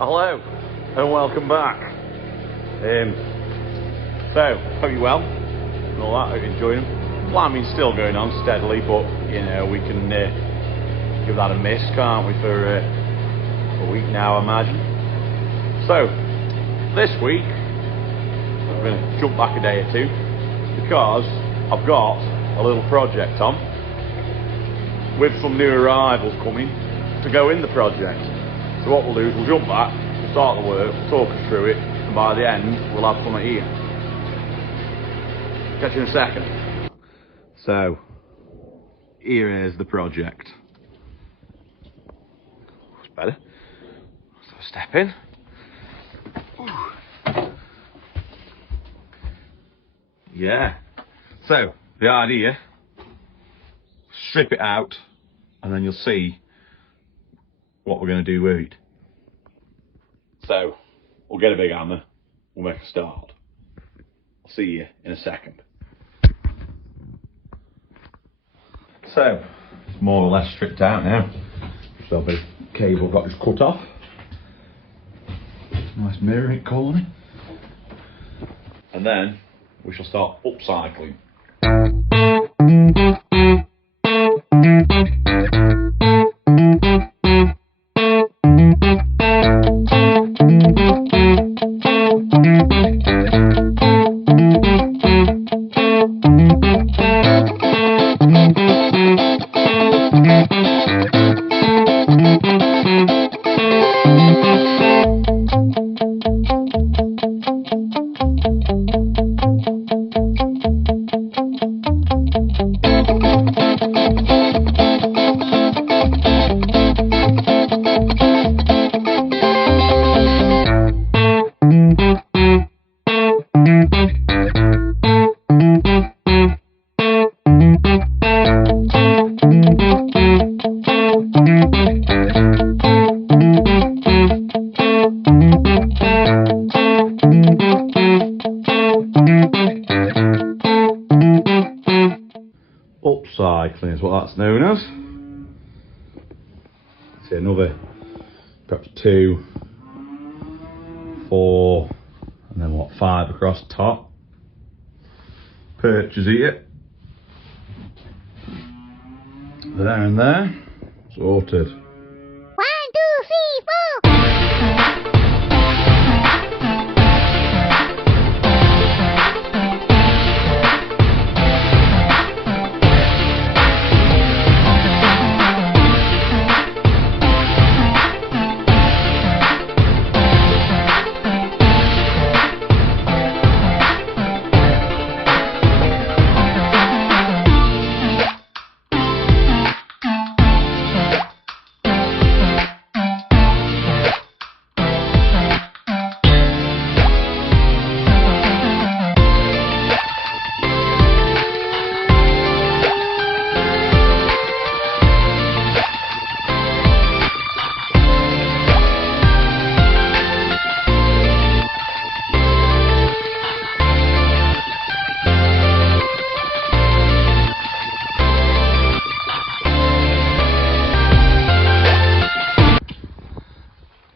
Hello and welcome back. So, hope you're well and all that, hope you're enjoying them. Lambing's still going on steadily, but you know, we can give that a miss, can't we, for a week now, I imagine. So, this week, I'm going to jump back a day or two because I've got a little project on with some new arrivals coming to go in the project. So what we'll do is we'll jump back, we'll start the work, we'll talk us through it, and by the end we'll have something here. Catch you in a second. So, here is the project. It's better. So step in. Ooh. Yeah. So, the idea, strip it out, and then you'll see what we're going to do with it. So, we'll get a big hammer, we'll make a start. I'll see you in a second. So, it's more or less stripped out now. So a bit of cable got just cut off. Nice mirror in it corner. And then we shall start upcycling. Upcycling is what that's known as. See, another, perhaps 2, 4, and then what, 5 across the top. Perches here. There and there. Sorted. 1, 2, 3, 4.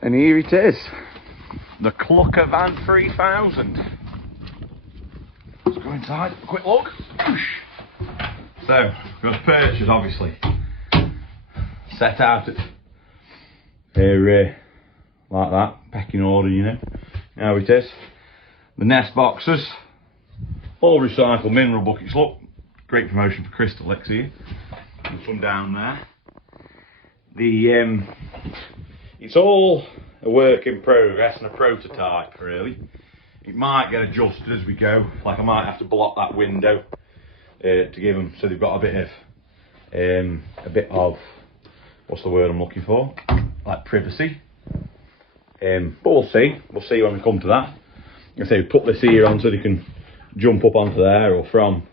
And here it is, the Caravan 3000. Let's go inside, a quick look. So, got a purchase obviously. Set out at here, like that, pecking order, you know. Now it is. The nest boxes, all recycled mineral buckets. Look, great promotion for Crystal X here. And some down there. It's all a work in progress and a prototype, really. It might get adjusted as we go. Like I might have to block that window to give them, so they've got a bit of what's the word I'm looking for? Like privacy. But we'll see. We'll see when we come to that. I say put this here on so they can jump up onto there, or from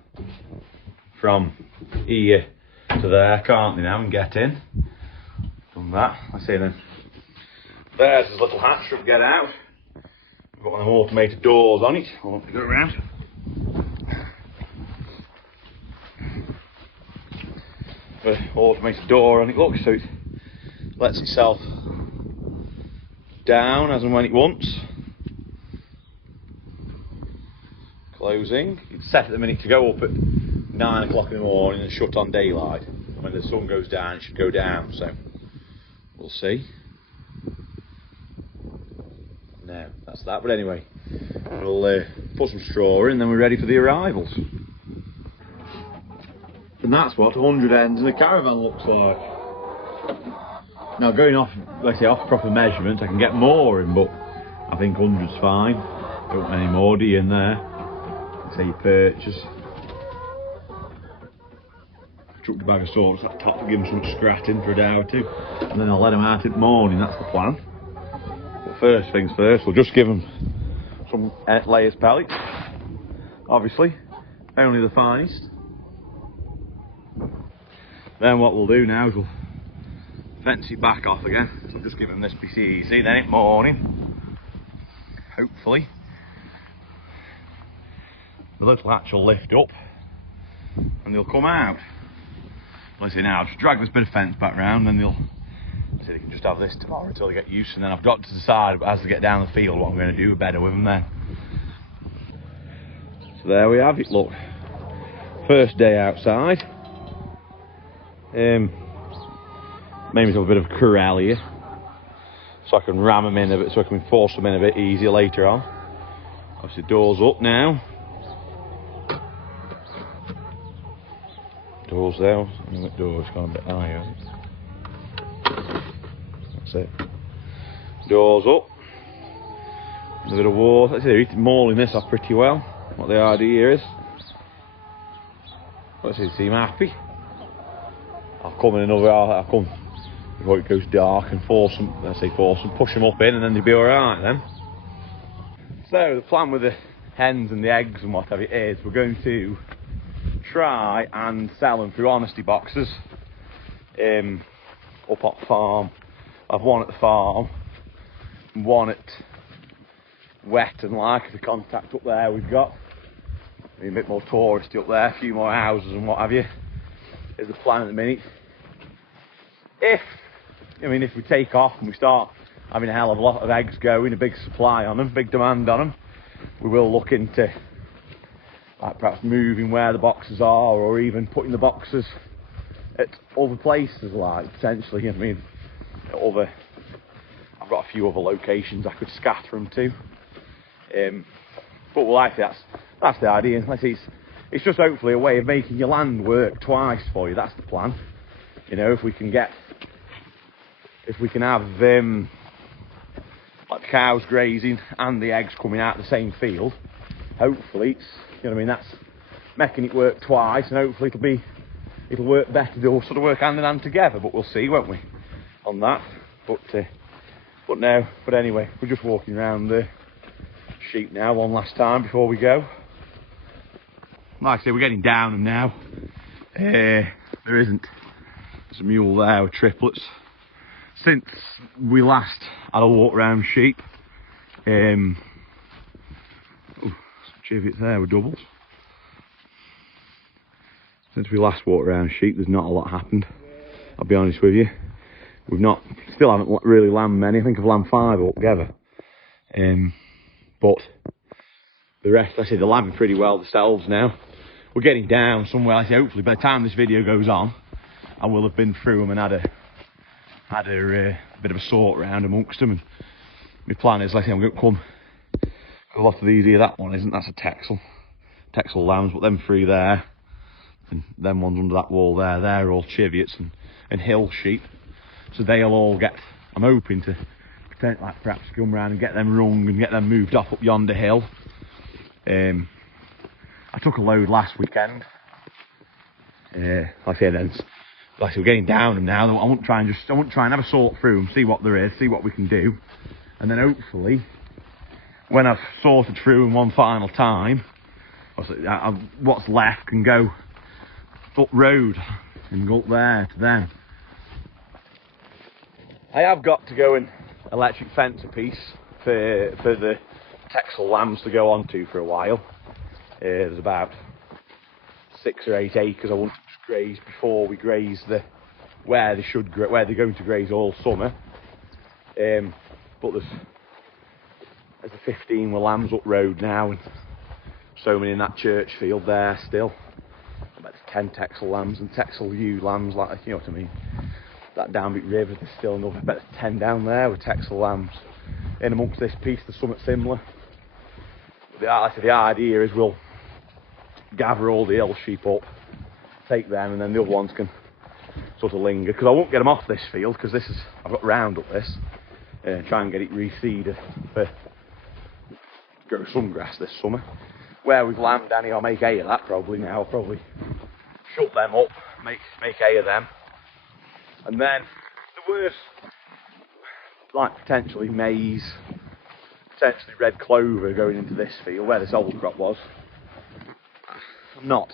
here to there, can't they now, and get in. Done that. I say then. There's his little hatch to get out. We've got one of them automated doors on it. I'll have to go around. Got an automated door on it, look, so it lets itself down as and when it wants. Closing. It's set at the minute to go up at 9 o'clock in the morning and shut on daylight. And when the sun goes down, it should go down, so we'll see. No, that's that. But anyway, we'll put some straw in and then we're ready for the arrivals. And that's what 100 hens in a caravan looks like. Now going off, let's say off proper measurement, I can get more in, but I think 100's fine. Don't want any more, do you, in there? Say you purchase. Chucked a bag of salt at the top to give them some scratting for a day or two. And then I'll let them out in the morning, that's the plan. But first things first, we'll just give them some layers pellets. Obviously, only the finest. Then what we'll do now is we'll fence it back off again. So I'll just give them this piece easy, then in the morning, hopefully, the little hatch will lift up and they'll come out. Let's see now, I'll just drag this bit of fence back round, then they'll, so they can just have this tomorrow until they get used, and then I've got to decide as they get down the field what I'm going to do better with them then. So there we have it, look. First day outside. Made myself a bit of corral here, so I can ram them in a bit, so I can force them in a bit easier later on. Obviously, doors up now. Doors there. That door's gone a bit higher. That's it. Doors up. A bit of water. Let's see, they're mauling this off pretty well. What the idea is. Let's see, they seem happy. I'll come in another hour. I'll come before it goes dark and force them. Let's say force them, push them up in, and then they'll be all right then. So the plan with the hens and the eggs and whatever it is, we're going to try and sell them through honesty boxes up at the farm. I've one at the farm, one at Wet and Like, the contact up there we've got. A bit more touristy up there, a few more houses and what have you, is the plan at the minute. If we take off and we start having a hell of a lot of eggs going, a big supply on them, big demand on them, we will look into like perhaps moving where the boxes are, or even putting the boxes at other places, like potentially. I've got a few other locations I could scatter them to. But that's the idea. It's just hopefully a way of making your land work twice for you. That's the plan. You know, if we can have like the cows grazing and the eggs coming out of the same field, hopefully it's, that's making it work twice, and hopefully it'll work better. They'll sort of work hand in hand together, but we'll see, won't we, on that. But anyway, we're just walking around the sheep now one last time before we go. Like I say, we're getting down them now. There isn't, there's a mule there with triplets. Since we last had a walk around sheep, some chivets there with doubles. Since we last walked around sheep, there's not a lot happened, I'll be honest with you. Still haven't really lambed many. I think I've lambed 5 altogether. But the rest, I say, they're lambing pretty well themselves now. We're getting down somewhere. I say, hopefully by the time this video goes on, I will have been through them and had a bit of a sort around amongst them. And my plan is, like I say, I'm going to come. A lot of these here, that one isn't. That's a Texel lambs, but them 3 there, and them ones under that wall there, they're all chivets and hill sheep. So they'll all get, I'm hoping to pretend like perhaps come round and get them rung and get them moved off up yonder hill. I took a load last weekend. Like I say, then, like I say, we're getting down them now. I won't try and have a sort through them, see what there is, see what we can do, and then hopefully, when I've sorted through them one final time, what's left can go up road and go up there to them. I have got to go and electric fence a piece for the Texel lambs to go onto for a while. There's about 6 or 8 acres I want to graze before we graze where they're going to graze all summer. But there's the 15 with lambs up road now, and so many in that church field there still. I bet there's 10 Texel lambs and Texel ewe lambs, like, you know what I mean. That Downbeat River, there's still another, I bet there's 10 down there with Texel lambs. In amongst this piece, there's something similar. But the idea is we'll gather all the ill sheep up, take them, and then the other ones can sort of linger. Because I won't get them off this field, because this is, I've got round up this. Try and get it reseeded for grow some grass this summer. Where we've lambed Danny, I'll make hay of that probably now. I'll probably shut them up, make hay of them. And then the worst, like potentially maize, potentially red clover going into this field where this old crop was. I'm not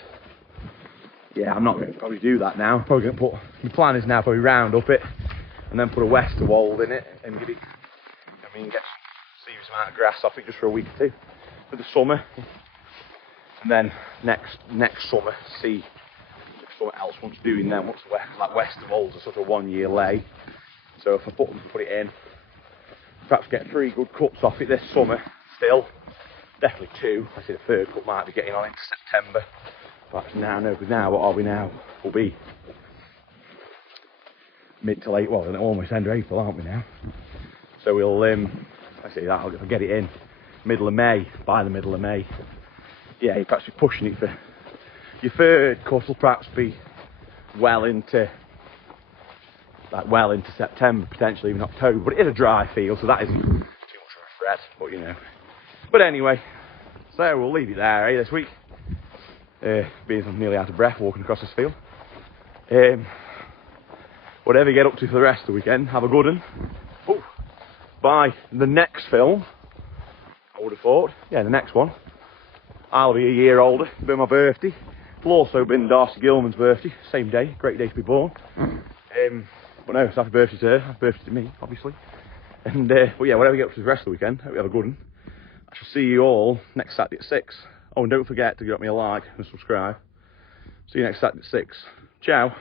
going to probably do that now. Probably going to put, my plan is now probably round up it and then put a Westerwold in it and give it, get some serious amount of grass off it just for a week or two for the summer. And then next summer see if something else wants doing then. What's like Westerwold's a sort of 1 year lay. So if I put it in, perhaps get 3 good cuts off it this summer still. Definitely 2. I see the third cut might be getting on into September. Perhaps now, no, because now, what are we now? We'll be mid to late, well, almost end of April, aren't we now? So we'll, I see that, I'll get it in middle of May, by the middle of May. Yeah, you're perhaps be pushing it for, your third cut will perhaps be well into September, potentially even October, but it is a dry field, so that isn't too much of a threat, but you know. But anyway, so we'll leave it there, this week. Being I'm nearly out of breath walking across this field. Whatever you get up to for the rest of the weekend, have a good one. Oh, by the next film, I would have thought, yeah, the next one, I'll be a year older. It'll be my birthday. It'll also been Darcy Gilman's birthday, same day, great day to be born. But no, it's happy birthday to her, happy birthday to me, obviously. And but yeah, whatever you get up to the rest of the weekend, hope you have a good one. I shall see you all next Saturday at 6. Oh, and don't forget to drop me a like and subscribe. See you next Saturday at 6. Ciao.